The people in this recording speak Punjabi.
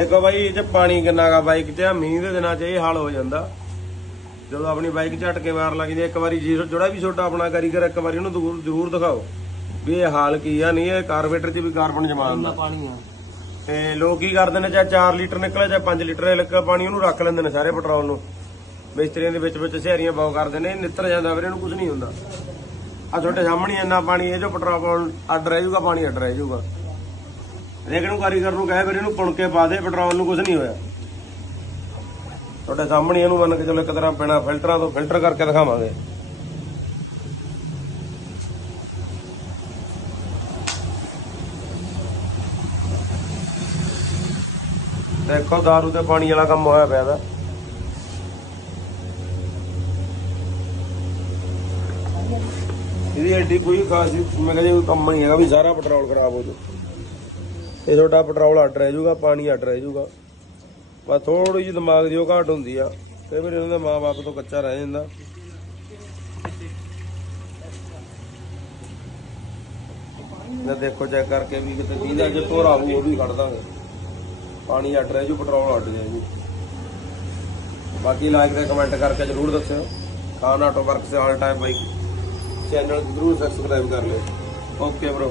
ਦੇਖੋ ਬਾਈ ਇਹ ਚ ਪਾਣੀ ਕਿੰਨਾ ਗਾ ਬਾਈਕ 'ਚ ਮੀਂਹ ਦੇ ਦਿਨਾਂ 'ਚ ਇਹ ਹਾਲ ਹੋ ਜਾਂਦਾ। ਜਦੋਂ ਆਪਣੀ ਬਾਈਕ ਝਟਕੇ ਮਾਰ ਲੱਗਦੀ ਇੱਕ ਵਾਰੀ ਜੀ- ਜਿਹੜਾ ਵੀ ਛੋਟਾ ਆਪਣਾ ਕਾਰੀਗਰ ਇੱਕ ਵਾਰੀ ਉਹਨੂੰ ਜ਼ਰੂਰ- ਜ਼ਰੂਰ ਦਿਖਾਓ ਵੀ ਇਹ ਹਾਲ ਕੀ ਆ ਨਹੀਂ ਇਹ ਕਾਰਬੇਟਰ 'ਚ ਵੀ ਕਾਰਬਨ ਜਮਾ ਦਿੰਦਾ ਪਾਣੀ ਆ? ਤੇ ਲੋਕ ਕੀ ਕਰਦੇ ਨੇ ਚਾਹੇ 4 ਲੀਟਰ ਨਿਕਲੇ ਚਾਹੇ 5 ਲੀਟਰ ਲੱਗਾ ਪਾਣੀ ਉਹਨੂੰ ਰੱਖ ਲੈਂਦੇ ਨੇ ਸਾਰੇ ਪੈਟਰੋਲ ਨੂੰ। ਮਿਸਤਰੀਆਂ ਦੇ ਵਿੱਚ ਵਿੱਚ ਸਿਹਰੀਆਂ ਪਾਉ ਕਰਦੇ ਨੇ ਨਿੱਤਰ ਜਾਂਦਾ ਵੀਰੇ ਇਹਨੂੰ ਕੁਝ ਨਹੀਂ ਹੁੰਦਾ। ਆ ਤੁਹਾਡੇ ਸਾਹਮਣੇ ਇੰਨਾ ਪਾਣੀ ਇਹ ਜੋ ਪੈਟਰੋਲ ਅੱਡ ਰਹਿ ਜਾਊਗਾ ਪਾਣੀ ਅੱਡ ਰਹਿ ਜਾਊਗਾ। ਹਰੇਕ ਨੂੰ ਕਾਰੀਗਰ ਨੂੰ ਕਹੇ ਵੀਰੇ ਇਹਨੂੰ ਪੁਣ ਕੇ ਪਾ ਦੇ ਪੈਟਰੋਲ ਨੂੰ ਕੁਝ ਨਹੀਂ ਹੋਇਆ। ਤੁਹਾਡੇ ਸਾਹਮਣੇ ਇਹਨੂੰ ਮੰਨ ਕੇ ਚਲੋ ਇੱਕ ਤਰ੍ਹਾਂ ਬਿਨਾ ਫਿਲਟਰਾਂ ਤੋਂ ਫਿਲਟਰ ਕਰਕੇ ਦਿਖਾਵਾਂਗੇ। ਦੇਖੋ दारू ਤੇ ਪਾਣੀ ਵਾਲਾ ਕੰਮ ਹੋਇਆ ਪਿਆ ਦਾ ਇਹਦੀ ਐਡੀ ਕੋਈ ਖਾਸ, ਮੈਂ ਕਹਿੰਦਾ ਕੰਮ ਨਹੀਂ ਹੈਗਾ ਵੀ ਸਾਰਾ ਪੈਟਰੋਲ ਖਰਾਬ ਹੋ ਜਾਊ। ਇਹ ਤੁਹਾਡਾ ਪੈਟਰੋਲ ਅੱਡ ਰਹਿ ਜਾਊਗਾ ਪਾਣੀ ਅੱਡ ਰਹਿ ਜਾਊਗਾ ਬਸ ਥੋੜੀ ਜਿਹੀ ਦਿਮਾਗ ਦੀ ਉਹ ਘਾਟ ਹੁੰਦੀ ਆ ਕਈ ਵਾਰੀ ਉਹਨਾਂ ਦੇ ਮਾਪੇ ਤੋਂ ਕੱਚਾ ਰਹਿ ਜਾਂਦਾ। ਇਹ ਦੇਖੋ, ਚੈੱਕ ਕਰਕੇ ਵੀ ਕਿਤੇ ਦੀਦਾ ਜੇ ਧੋਰਾ ਹੋਊ ਉਹ ਵੀ ਕੱਢ ਦਾਂਗੇ। ਪਾਣੀ ਅੱਡ ਰਹਿ ਜੂ, ਪੈਟਰੋਲ ਅੱਡ ਜਾਏ ਜੀ। ਬਾਕੀ ਲਾਈਕ ਤੇ ਕਮੈਂਟ ਕਰਕੇ ਜਰੂਰ ਦੱਸਿਓ। Khan auto works all time bike channel ਜਰੂਰ ਸਬਸਕ੍ਰਾਈਬ ਕਰ ਲਿਓ। Okay bro